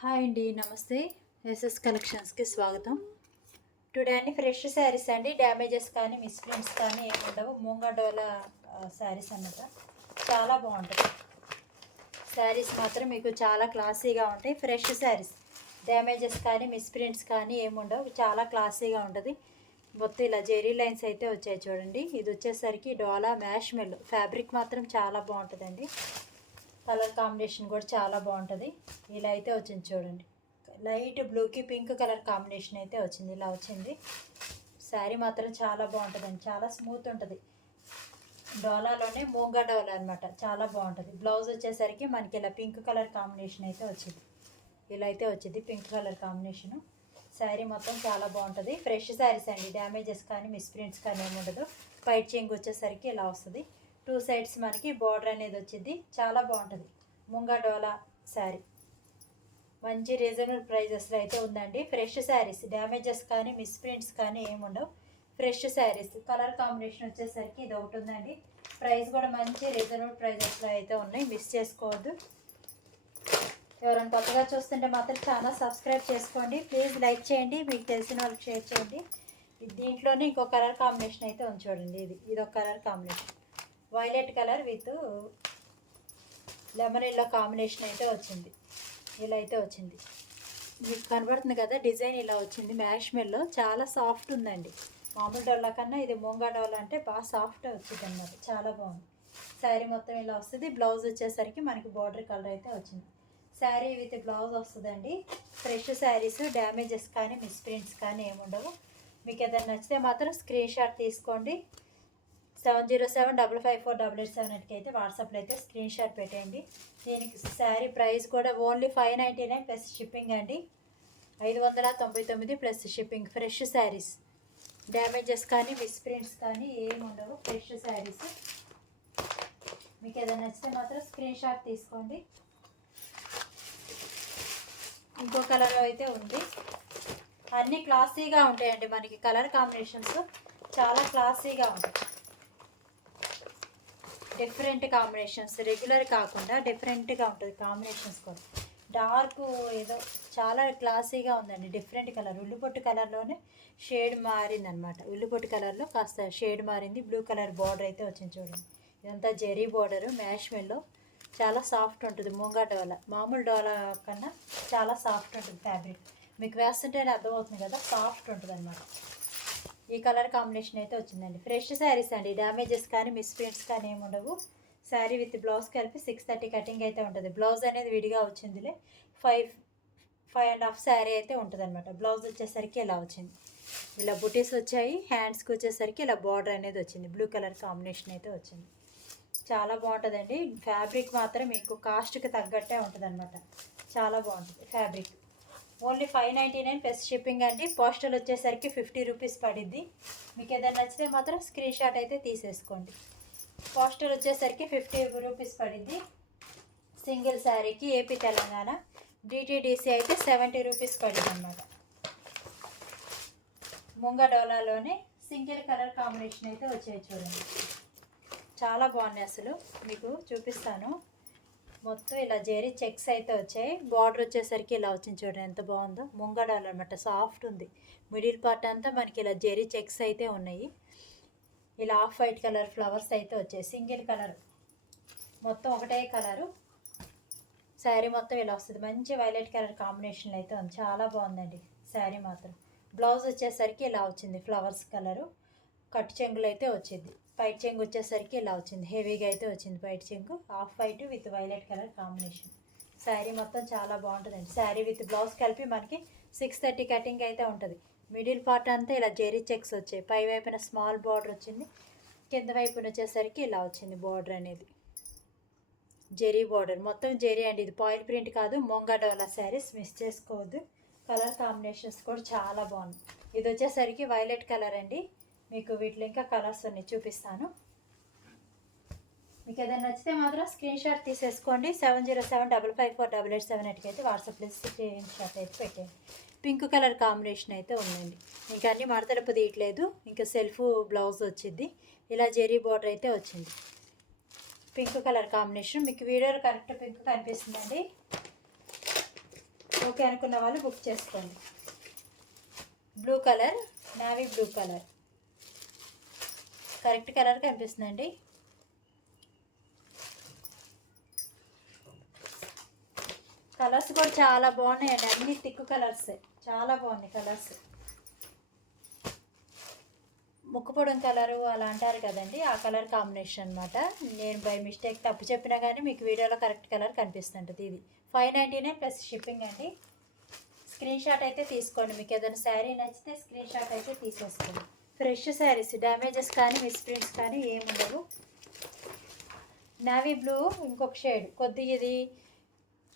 Hi అండి నమస్తే. SS కలెక్షన్స్కి స్వాగతం. టుడే అన్ని ఫ్రెష్ శారీస్ అండి. డ్యామేజెస్ కానీ మిస్ప్రింట్స్ కానీ ఏమి ఉండవు. మూంగడోల డోలా శారీస్ అన్నమాట. చాలా బాగుంటుంది శారీస్ మాత్రం మీకు చాలా క్లాసీగా ఉంటాయి. ఫ్రెష్ శారీస్. డ్యామేజెస్ కానీ మిస్ప్రింట్స్ కానీ ఏముండవు చాలా క్లాసీగా ఉంటుంది. మొత్తం ఇలా జెరీ లైన్స్ అయితే వచ్చాయి చూడండి. ఇది వచ్చేసరికి డోలా మ్యాష్ మెల్ ఫ్యాబ్రిక్ మాత్రం చాలా బాగుంటుందండి. కలర్ కాంబినేషన్ కూడా చాలా బాగుంటుంది. ఇలా అయితే వచ్చింది చూడండి. లైట్ బ్లూకి పింక్ కలర్ కాంబినేషన్ అయితే వచ్చింది ఇలా వచ్చింది. శారీ మాత్రం చాలా బాగుంటుందండి చాలా స్మూత్ ఉంటుంది. డోలాలోనే మూంగా డోలా అనమాట చాలా బాగుంటుంది. బ్లౌజ్ వచ్చేసరికి మనకి ఇలా పింక్ కలర్ కాంబినేషన్ అయితే వచ్చింది. ఇలా అయితే వచ్చింది పింక్ కలర్ కాంబినేషను. శారీ మొత్తం చాలా బాగుంటుంది. ఫ్రెష్ శారీస్ అండి డ్యామేజెస్ కానీ మిస్ప్రింట్స్ కానీ ఏమి ఉండదు పైట్ చెంగు వచ్చేసరికి ఇలా వస్తుంది. టూ సైడ్స్ మనకి బార్డర్ అనేది వచ్చింది. చాలా బాగుంటుంది. ముంగా డోలా శారీ. మంచి రీజనబుల్ ప్రైజెస్లో అయితే ఉందండి. ఫ్రెష్ శారీస్ డ్యామేజెస్ కానీ మిస్ప్రింట్స్ కానీ ఏమి ఉండవు. ఫ్రెష్ శారీస్ కలర్ కాంబినేషన్ వచ్చేసరికి ఇది ఒకటి ఉందండి. ప్రైస్ కూడా మంచి రీజనబుల్ ప్రైజెస్లో అయితే ఉన్నాయి. మిస్ చేసుకోవద్దు. ఎవరైనా కొత్తగా చూస్తుంటే మాత్రం చాలా సబ్స్క్రైబ్ చేసుకోండి. ప్లీజ్ లైక్ చేయండి. మీకు తెలిసిన వాళ్ళకి షేర్ చేయండి. దీంట్లోనే ఇంకో కలర్ కాంబినేషన్ అయితే ఉంది చూడండి. ఇది ఇది ఒక colour combination. Violet colour with lemon yellow combination అయితే వచ్చింది. ఇలా అయితే వచ్చింది. మీకు కనబడుతుంది కదా డిజైన్ ఇలా వచ్చింది. మ్యాష్ మెల్లో చాలా సాఫ్ట్ ఉందండి. మామూలు డోళ్ళ కన్నా ఇది మూంగా డోల్ అంటే బాగా సాఫ్ట్ వచ్చింది అన్నమాట. చాలా బాగుంది. శారీ మొత్తం ఇలా వస్తుంది. బ్లౌజ్ వచ్చేసరికి మనకి బార్డర్ కలర్ అయితే వచ్చింది. శారీ విత్ బ్లౌజ్ వస్తుందండి. ఫ్రెష్ శారీస్ డ్యామేజెస్ కానీ మిస్ప్రింట్స్ కానీ ఏముండవు. మీకు ఏదైనా నచ్చితే మాత్రం స్క్రీన్ షాట్ తీసుకోండి. Seven zero seven double five four double eight seven ఎయిట్కి అయితే వాట్సాప్లో అయితే స్క్రీన్ షాట్ పెట్టేయండి. దీనికి శారీ ప్రైస్ కూడా only five ninety nine plus shipping అండి. ఐదు వందల తొంభై తొమ్మిది plus shipping fresh saris damages కానీ మిస్ప్రింట్స్ కానీ ఏమి ఉండవు. ఫ్రెష్ శారీస్ మీకు ఏదైనా నచ్చితే మాత్రం స్క్రీన్ షాట్ తీసుకోండి. ఇంకో కలర్ అయితే ఉంది. అన్నీ క్లాసీగా ఉంటాయండి మనకి కలర్ కాంబినేషన్స్ చాలా క్లాసీగా ఉంటాయి. డిఫరెంట్ కాంబినేషన్స్ రెగ్యులర్ కాకుండా డిఫరెంట్గా ఉంటుంది కాంబినేషన్స్ కూడా. డార్క్ ఏదో చాలా క్లాసీగా ఉందండి డిఫరెంట్ కలర్ ఉల్లిపొట్టు కలర్లోనే షేడ్ మారింది అనమాట ఉల్లిపొట్టు కలర్లో కాస్త షేడ్ మారింది బ్లూ కలర్ బార్డర్ అయితే వచ్చింది చూడండి. ఇదంతా జెరీ బార్డర్ మ్యాష్ మెల్లో చాలా సాఫ్ట్ ఉంటుంది మూంగా డోలా. మామూలు డోలా కన్నా చాలా సాఫ్ట్ ఉంటుంది ఫ్యాబ్రిక్ మీకు వేస్తుంటేనే అర్థమవుతుంది కదా సాఫ్ట్ ఉంటుంది అనమాట ఈ కలర్ కాంబినేషన్ అయితే వచ్చిందండి. ఫ్రెష్ శారీస్ అండి. డ్యామేజెస్ కానీ మిస్ప్రింట్స్ కానీ ఏమి ఉండవు. శారీ విత్ బ్లౌజ్ కలిపి సిక్స్ థర్టీ కటింగ్ అయితే ఉంటుంది. బ్లౌజ్ అనేది విడిగా వచ్చిందిలే. Five five and half sari అయితే ఉంటుంది అనమాట బ్లౌజ్ వచ్చేసరికి ఇలా వచ్చింది. ఇలా బుటీస్ వచ్చాయి. హ్యాండ్స్కి వచ్చేసరికి ఇలా బార్డర్ అనేది వచ్చింది. బ్లూ కలర్ కాంబినేషన్ అయితే వచ్చింది. చాలా బాగుంటుందండి. ఫ్యాబ్రిక్ మాత్రం మీకు కాస్ట్కి తగ్గట్టే ఉంటుంది అనమాట చాలా బాగుంటుంది. Fabric only five ninety nine plus shipping అండి. పోస్టల్ వచ్చేసరికి ఫిఫ్టీ రూపీస్ పడిద్ది. మీకు ఏదైనా నచ్చితే మాత్రం స్క్రీన్ షాట్ అయితే తీసేసుకోండి. పోస్టల్ వచ్చేసరికి ఫిఫ్టీ రూపీస్ పడిద్ది. సింగిల్ శారీకి ఏపీ తెలంగాణ. డిటీడీసీ అయితే సెవెంటీ రూపీస్ పడింది అనమాట ముంగ డోలాలోనే సింగిల్ కలర్ కాంబినేషన్ అయితే వచ్చాయి చూడండి. చాలా బాగున్నాయి అసలు. మీకు చూపిస్తాను. మొత్తం ఇలా జేరి చెక్స్ అయితే వచ్చాయి. బార్డర్ వచ్చేసరికి ఇలా వచ్చింది చూడండి ఎంత బాగుందో. ముంగడాలు అనమాట సాఫ్ట్ ఉంది. మిడిల్ పార్ట్ అంతా మనకి ఇలా జెరీ చెక్స్ అయితే ఉన్నాయి. ఇలా ఆఫ్ వైట్ కలర్ ఫ్లవర్స్ అయితే వచ్చాయి. సింగిల్ కలర్ మొత్తం ఒకటే కలరు. శారీ మొత్తం ఇలా వస్తుంది. మంచి వైలెట్ కలర్ కాంబినేషన్ అయితే ఉంది. చాలా బాగుందండి శారీ మాత్రం. బ్లౌజ్ వచ్చేసరికి ఇలా వచ్చింది ఫ్లవర్స్ కలరు. కట్ చెంగులు అయితే వచ్చింది. పైట్ చెంగు వచ్చేసరికి ఇలా వచ్చింది. హెవీగా అయితే వచ్చింది పైట్ చెంగు off white with violet colour combination sari మొత్తం చాలా బాగుంటుందండి. శారీ విత్ బ్లౌజ్ కలిపి మనకి సిక్స్ థర్టీ కటింగ్ అయితే ఉంటుంది. మిడిల్ పార్ట్ అంతా ఇలా జెరీ చెక్స్ వచ్చాయి. పై వైపున స్మాల్ బార్డర్ వచ్చింది. కింద వైపున వచ్చేసరికి ఇలా వచ్చింది బార్డర్ అనేది. జెరీ బార్డర్ మొత్తం జెరీ అండి. ఇది పాయిల్ ప్రింట్ కాదు మొంగా డోలా శారీస్ మిస్ చేసుకోవద్దు. కలర్ కాంబినేషన్స్ కూడా చాలా బాగుంది ఇది వచ్చేసరికి వైలెట్ కలర్ అండి. మీకు వీటిలో ఇంకా కలర్స్ అన్ని చూపిస్తాను. మీకు ఏదైనా నచ్చితే మాత్రం స్క్రీన్ షాట్ తీసేసుకోండి. Seven zero seven double five four double eight seven ఎయిట్కి అయితే వాట్సాప్లో స్క్రీన్ షాట్ అయితే పెట్టండి పింక్ కలర్ కాంబినేషన్ అయితే ఉందండి. ఇంకా అన్ని మడతలపు తీయట్లేదు. ఇంకా సెల్ఫ్ బ్లౌజ్ వచ్చింది. ఇలా జెరీ బార్డర్ అయితే వచ్చింది. Pink colour combination. మీకు వీడియోలో కరెక్ట్ పింక్ కనిపిస్తుందండి. ఓకే అనుకున్న వాళ్ళు బుక్ చేసుకోండి. Blue colour navy blue colour. Correct colour కనిపిస్తుందండి. కలర్స్ కూడా చాలా బాగున్నాయండి. అన్ని థిక్ కలర్స్. చాలా బాగున్నాయి కలర్స్. ముక్కుపొడం కలరు అలా అంటారు కదండి. ఆ కలర్ కాంబినేషన్ అనమాట నేను బై మిస్టేక్ తప్పు చెప్పినా కానీ మీకు వీడియోలో కరెక్ట్ కలర్ కనిపిస్తుంటుంది ఇది. Five ninety nine plus shipping అండి. స్క్రీన్ షాట్ అయితే తీసుకోండి. మీకు ఏదైనా శారీ నచ్చితే స్క్రీన్ షాట్ అయితే తీసేసుకోండి. ఫ్రెష్ శారీస్ డ్యామేజెస్ కానీ మిస్ప్రింట్స్ కానీ ఏముండవు. నావీ బ్లూ ఇంకొక షేడ్ కొద్దిగా ఇది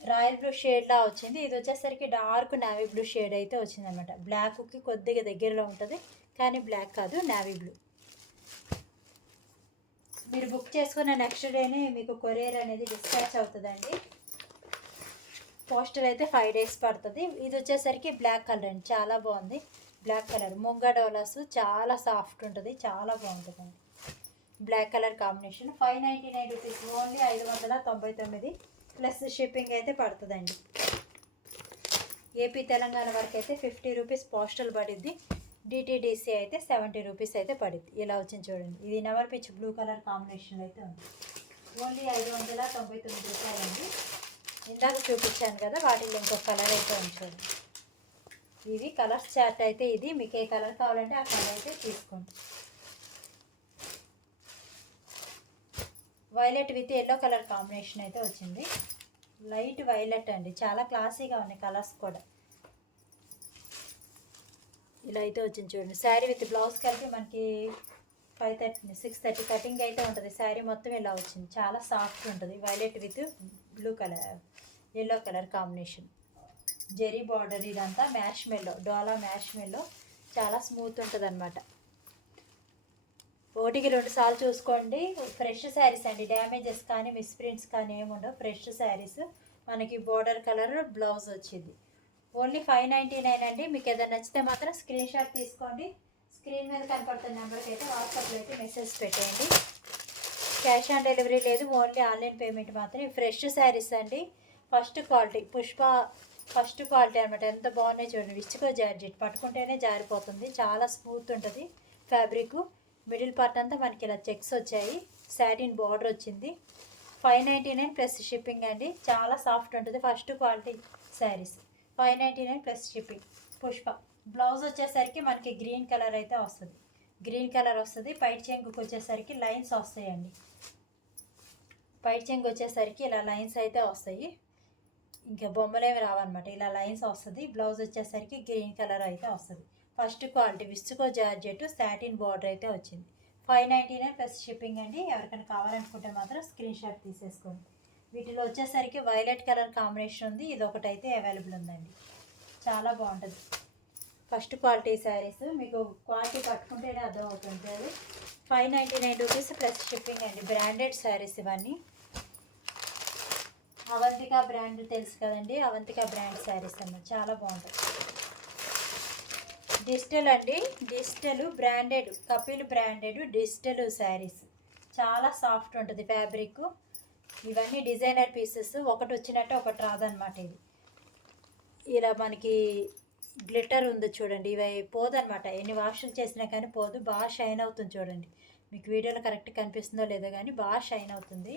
రాయల్ బ్లూ షేడ్లా వచ్చింది. ఇది వచ్చేసరికి డార్క్ నావీ బ్లూ షేడ్ అయితే వచ్చిందనమాట. బ్లాక్కి కొద్దిగా దగ్గరలో ఉంటుంది కానీ బ్లాక్ కాదు నావీ బ్లూ మీరు బుక్ చేసుకున్న నెక్స్ట్ డేనే మీకు కొరియర్ అనేది డిస్పాచ్ అవుతుందండి. పోస్టర్ అయితే ఫైవ్ డేస్ పడుతుంది. ఇది వచ్చేసరికి బ్లాక్ కలర్ అండి. చాలా బాగుంది. బ్లాక్ కలర్ ముంగా డోలాస్ చాలా సాఫ్ట్ ఉంటుంది చాలా బాగుంటుంది black colour combination five ninety nine rupees only ఐదు వందల తొంభై తొమ్మిది ప్లస్ షిప్పింగ్ అయితే పడుతుందండి. ఏపీ తెలంగాణ వరకు అయితే ఫిఫ్టీ రూపీస్ పోస్టల్ పడిద్ది డిటీడీసీ అయితే సెవెంటీ రూపీస్ అయితే పడిద్ది. ఇలా వచ్చింది చూడండి. ఇది never pitch blue colour combination అయితే ఉంది. ఓన్లీ ఐదు వందల తొంభై తొమ్మిది రూపాయలండి. ఇందాక చూపించాను కదా వాటిల్లో ఇంకొక కలర్ అయితే ఉంది చూడండి. ఇవి కలర్స్ చార్ట్ అయితే ఇది. మీకు ఏ కలర్ కావాలంటే ఆ కలర్ అయితే తీసుకోండి. Violet with yellow colour combination అయితే వచ్చింది. లైట్ వైలెట్ అండి. చాలా క్లాసీగా ఉన్నాయి కలర్స్ కూడా. ఇలా అయితే వచ్చింది చూడండి. శారీ విత్ బ్లౌజ్ కలిపి మనకి five thirty six thirty cutting అయితే ఉంటుంది. శారీ మొత్తం ఇలా వచ్చింది. చాలా సాఫ్ట్ ఉంటుంది. Violet with blue colour yellow colour combination zari border ఇదంతా మ్యాష్ మెల్లో డోలా మ్యాష్ మెల్లో చాలా స్మూత్ ఉంటుంది అనమాట ఒకటికి రెండు సార్లు చూసుకోండి. ఫ్రెష్ శారీస్ అండి. డ్యామేజెస్ కానీ మిస్ప్రింట్స్ కానీ ఏముండవు ఫ్రెష్ శారీస్. మనకి బోర్డర్ కలర్ బ్లౌజ్ వచ్చింది. ఓన్లీ ఫైవ్ నైంటీ నైన్ అండి. మీకు ఏదైనా నచ్చితే మాత్రం స్క్రీన్ షాట్ తీసుకోండి. స్క్రీన్ మీద కనపడుతున్న నెంబర్కి అయితే వాట్సాప్లో అయితే మెసేజ్ పెట్టేయండి. క్యాష్ ఆన్ డెలివరీ లేదు. ఓన్లీ ఆన్లైన్ పేమెంట్ మాత్రమే. ఫ్రెష్ శారీస్ అండి. First quality Pushpa first quality అనమాట ఎంత బాగున్నాయి చూడండి. విచ్చుకో జార్జెట్ పట్టుకుంటేనే జారిపోతుంది. చాలా స్మూత్ ఉంటుంది ఫ్యాబ్రిక్. మిడిల్ పార్ట్ అంతా మనకి ఇలా చెక్స్ వచ్చాయి. శాటిన్ బార్డర్ వచ్చింది. Five ninety nine plus shipping అండి. చాలా సాఫ్ట్ ఉంటుంది first quality saris. Five ninety nine plus shipping. Pushpa. Blouse వచ్చేసరికి మనకి గ్రీన్ కలర్ అయితే వస్తుంది. గ్రీన్ కలర్ వస్తుంది. పైట్ చెంగుకి వచ్చేసరికి లైన్స్ వస్తాయండి. పైట్ చెంగు వచ్చేసరికి ఇలా లైన్స్ అయితే వస్తాయి. ఇంకా బొమ్మలేమి రావన్నమాట. ఇలా లైన్స్ వస్తుంది బ్లౌజ్ వచ్చేసరికి గ్రీన్ కలర్ అయితే వస్తుంది. ఫస్ట్ క్వాలిటీ విస్చుకో జార్జెట్ సాటిన్ బార్డర్ అయితే వచ్చింది. Five ninety nine plus shipping అండి. ఎవరికైనా కావాలనుకుంటే మాత్రం స్క్రీన్ షాట్ తీసేసుకోండి. వీటిలో వచ్చేసరికి వైలెట్ కలర్ కాంబినేషన్ ఉంది. ఇది ఒకటి అయితే అవైలబుల్ ఉందండి. చాలా బాగుంటుంది. ఫస్ట్ క్వాలిటీ శారీస్ మీకు క్వాలిటీ పట్టుకుంటేనే అర్థమవుతుంది అది five ninety nine rupees plus shipping అండి. బ్రాండెడ్ శారీస్ ఇవన్నీ. అవంతిక బ్రాండ్ తెలుసు కదండి అవంతిక బ్రాండ్ శారీస్ అన్నమాట. చాలా బాగుంటుంది డిజిటల్ అండి digital branded Kapil branded digital saris. చాలా సాఫ్ట్ ఉంటుంది ఫ్యాబ్రిక్. ఇవన్నీ డిజైనర్ పీసెస్ ఒకటి వచ్చినట్టు ఒకటి రాదనమాట ఇది. ఇలా మనకి గ్లిటర్ ఉంది చూడండి ఇవి పోదనమాట ఎన్ని వాషులు చేసినా కానీ పోదు బాగా షైన్ అవుతుంది చూడండి. మీకు వీడియోలో కరెక్ట్ కనిపిస్తుందో లేదో కానీ బాగా షైన్ అవుతుంది.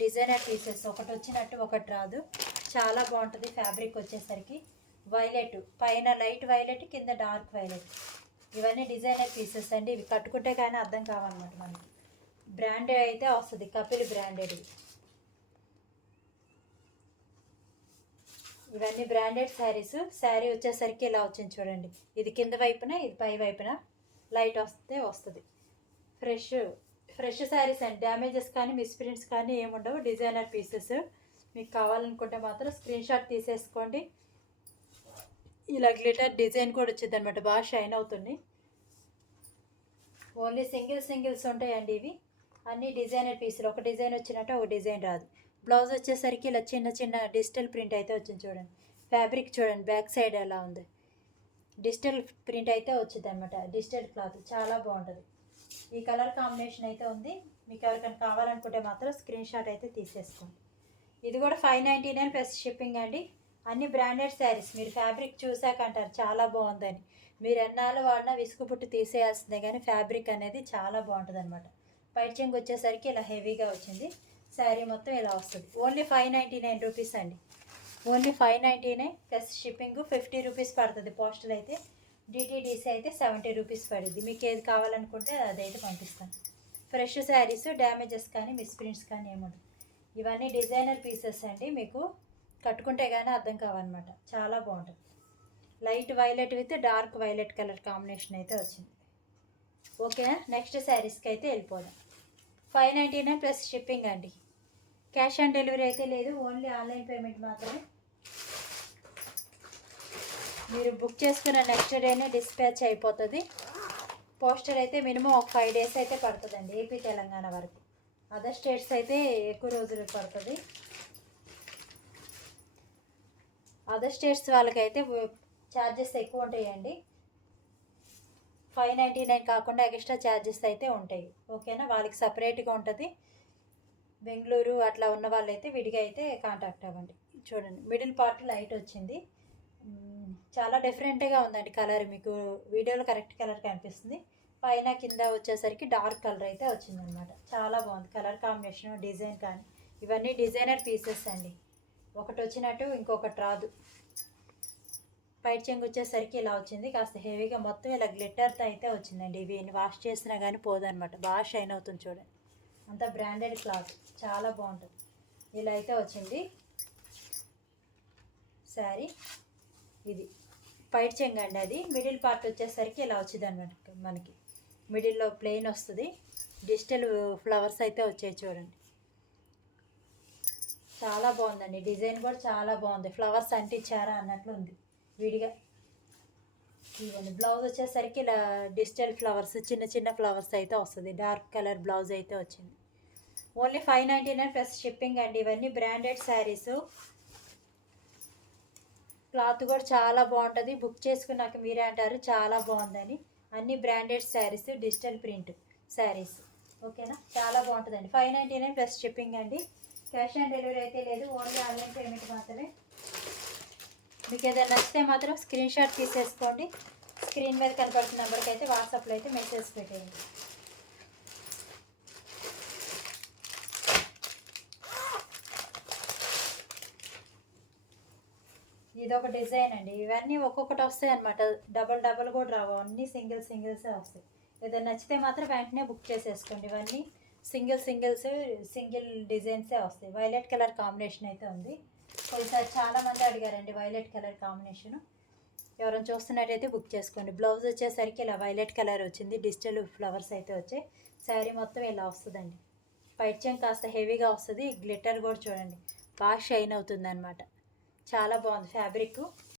డిజైనర్ పీసెస్ ఒకటి వచ్చినట్టు ఒకటి రాదు. చాలా బాగుంటుంది ఫ్యాబ్రిక్ వచ్చేసరికి. వైలెట్ పైన లైట్ వైలెట్ కింద డార్క్ వైలెట్. ఇవన్నీ డిజైనర్ పీసెస్ అండి. ఇవి కట్టుకుంటే కానీ అర్థం కావన్నమాట మనకి. బ్రాండెడ్ అయితే వస్తుంది. కపిల్ బ్రాండెడ్. ఇవన్నీ బ్రాండెడ్ శారీస్. శారీ వచ్చేసరికి ఇలా వచ్చింది చూడండి. ఇది కింద వైపున ఇది పై వైపున లైట్ వస్తే వస్తుంది. ఫ్రెష్ ఫ్రెష్ శారీస్ అండి డ్యామేజెస్ కానీ మిస్ప్రింట్స్ కానీ ఏముండవు డిజైనర్ పీసెస్ మీకు కావాలనుకుంటే మాత్రం స్క్రీన్ షాట్ తీసేసుకోండి. ఇలా గ్లిటర్ డిజైన్ కూడా వచ్చింది అనమాట బాగా షైన్ అవుతుంది. ఓన్లీ సింగిల్ సింగిల్స్ ఉంటాయండి ఇవి. అన్ని డిజైనర్ పీసులు. ఒక డిజైన్ వచ్చినట్టు ఒక డిజైన్ రాదు. బ్లౌజ్ వచ్చేసరికి ఇలా చిన్న చిన్న డిజిటల్ ప్రింట్ అయితే వచ్చింది చూడండి. ఫ్యాబ్రిక్ చూడండి. బ్యాక్ సైడ్ ఎలా ఉంది. డిజిటల్ ప్రింట్ అయితే వచ్చింది అనమాట డిజిటల్ క్లాత్. చాలా బాగుంటుంది. ఈ కలర్ కాంబినేషన్ అయితే ఉంది. మీకు ఎవరికైనా కావాలనుకుంటే మాత్రం స్క్రీన్ షాట్ అయితే తీసేసుకోండి. ఇది కూడా five ninety nine plus shipping అండి. అన్ని బ్రాండెడ్ శారీస్. మీరు ఫ్యాబ్రిక్ చూసాక అంటారు చాలా బాగుందని. మీరు ఎన్నాళ్ళు వాడినా విసుగు పుట్టి తీసేయాల్సిందే కానీ ఫ్యాబ్రిక్ అనేది చాలా బాగుంటుంది అనమాట పైట్ వచ్చేసరికి ఇలా హెవీగా వచ్చింది. శారీ మొత్తం ఇలా వస్తుంది. Only five ninety nine rupees అండి. Only five ninety nine plus shipping fifty rupees పడుతుంది పోస్టల్ అయితే. డిటీడీసీ అయితే సెవెంటీ రూపీస్ పడుద్ది. మీకు ఏది కావాలనుకుంటే అదైతే పంపిస్తాను. ఫ్రెష్ శారీస్ డ్యామేజెస్ కానీ మిస్ప్రింట్స్ కానీ ఏముండదు ఇవన్నీ డిజైనర్ పీసెస్ అండి. మీకు కట్టుకుంటే కానీ అర్థం కావన్నమాట. చాలా బాగుంటుంది light violet with dark violet colour combination అయితే వచ్చింది. ఓకేనా? నెక్స్ట్ శారీస్కి అయితే వెళ్ళిపోదాం. Five ninety nine plus shipping అండి. క్యాష్ ఆన్ డెలివరీ అయితే లేదు. ఓన్లీ ఆన్లైన్ పేమెంట్ మాత్రమే. మీరు బుక్ చేసుకున్న నెక్స్ట్ డేనే డిస్పాచ్ అయిపోతుంది. పోస్టర్ అయితే మినిమం ఒక ఫైవ్ డేస్ అయితే పడుతుందండి ఏపీ తెలంగాణ వరకు. అదర్ స్టేట్స్ అయితే ఎక్కువ రోజులు పడుతుంది. అదర్ స్టేట్స్ వాళ్ళకైతే ఛార్జెస్ ఎక్కువ ఉంటాయండి. ఫైవ్ నైంటీ నైన్ కాకుండా ఎక్స్ట్రా ఛార్జెస్ అయితే ఉంటాయి. ఓకేనా వాళ్ళకి సపరేట్గా ఉంటుంది. బెంగళూరు అట్లా ఉన్న వాళ్ళైతే విడిగా అయితే కాంటాక్ట్ అవ్వండి. చూడండి మిడిల్ పార్ట్ లైట్ వచ్చింది. చాలా డిఫరెంట్గా ఉందండి కలర్ మీకు వీడియోలో కరెక్ట్ కలర్ కనిపిస్తుంది. పైన కింద వచ్చేసరికి డార్క్ కలర్ అయితే వచ్చిందనమాట చాలా బాగుంది కలర్ కాంబినేషన్ డిజైన్ కానీ. ఇవన్నీ డిజైనర్ పీసెస్ అండి. ఒకటి వచ్చినట్టు ఇంకొకటి రాదు. పైట్ చెంగు వచ్చేసరికి ఇలా వచ్చింది. కాస్త హెవీగా మొత్తం ఇలా గ్లిట్టర్తో అయితే వచ్చిందండి. ఇవి వాష్ చేసినా కానీ పోదనమాట బాగా షైన్ అవుతుంది చూడండి. అంత బ్రాండెడ్ క్లాత్ చాలా బాగుంటుంది. ఇలా అయితే వచ్చింది. శారీ. ఇది పైట్ చెంగు అండి అది. మిడిల్ పార్ట్ వచ్చేసరికి ఇలా వచ్చింది అనమాట మనకి. మిడిల్లో ప్లెయిన్ వస్తుంది. డిజిటల్ ఫ్లవర్స్ అయితే వచ్చాయి చూడండి. చాలా బాగుందండి. డిజైన్ కూడా చాలా బాగుంది. ఫ్లవర్స్ అంటించారా అన్నట్లు ఉంది. విడిగా. ఇవ్వండి. బ్లౌజ్ వచ్చేసరికి ఇలా డిజిటల్ ఫ్లవర్స్ చిన్న చిన్న ఫ్లవర్స్ అయితే వస్తుంది. డార్క్ కలర్ బ్లౌజ్ అయితే వచ్చింది. Only five ninety nine plus shipping అండి. ఇవన్నీ బ్రాండెడ్ శారీస్. క్లాత్ కూడా చాలా బాగుంటుంది. బుక్ చేసుకున్నాక మీరే అంటారు చాలా బాగుందని. అన్ని branded saris digital print saris. ఓకేనా? చాలా బాగుంటుందండి. Five ninety nine plus shipping అండి. క్యాష్ ఆన్ డెలివరీ అయితే లేదు ఓన్లీ ఆన్లైన్ పేమెంట్ మాత్రమే. మీకు ఏదైనా నచ్చితే మాత్రం స్క్రీన్ షాట్ తీసేసుకోండి. స్క్రీన్ మీద కనపడుతున్న నెంబర్కి అయితే వాట్సాప్లో అయితే మెసేజ్ పెట్టేయండి. ఇది ఒక డిజైన్ అండి. ఇవన్నీ ఒక్కొక్కటి వస్తాయి అనమాట డబల్ డబల్ కూడా రావు. అన్నీ సింగిల్ సింగిల్సే వస్తాయి. ఏదైనా నచ్చితే మాత్రం వెంటనే బుక్ చేసేసుకోండి. ఇవన్నీ సింగిల్ సింగిల్స్ సింగిల్ డిజైన్సే వస్తాయి. వైలెట్ కలర్ కాంబినేషన్ అయితే ఉంది. ఒకసారి చాలా మంది అడిగారండి వైలెట్ కలర్ కాంబినేషన్. ఎవరైనా చూస్తున్నట్టయితే బుక్ చేసుకోండి. బ్లౌజ్ వచ్చేసరికి ఇలా వైలెట్ కలర్ వచ్చింది. డిజిటల్ ఫ్లవర్స్ అయితే వచ్చాయి. శారీ మొత్తం ఇలా వస్తుందండి. పైచ్యం కాస్త హెవీగా వస్తుంది. గ్లిటర్ కూడా చూడండి. బాగా షైన్ అవుతుంది అనమాట చాలా బాగుంది ఫ్యాబ్రిక్.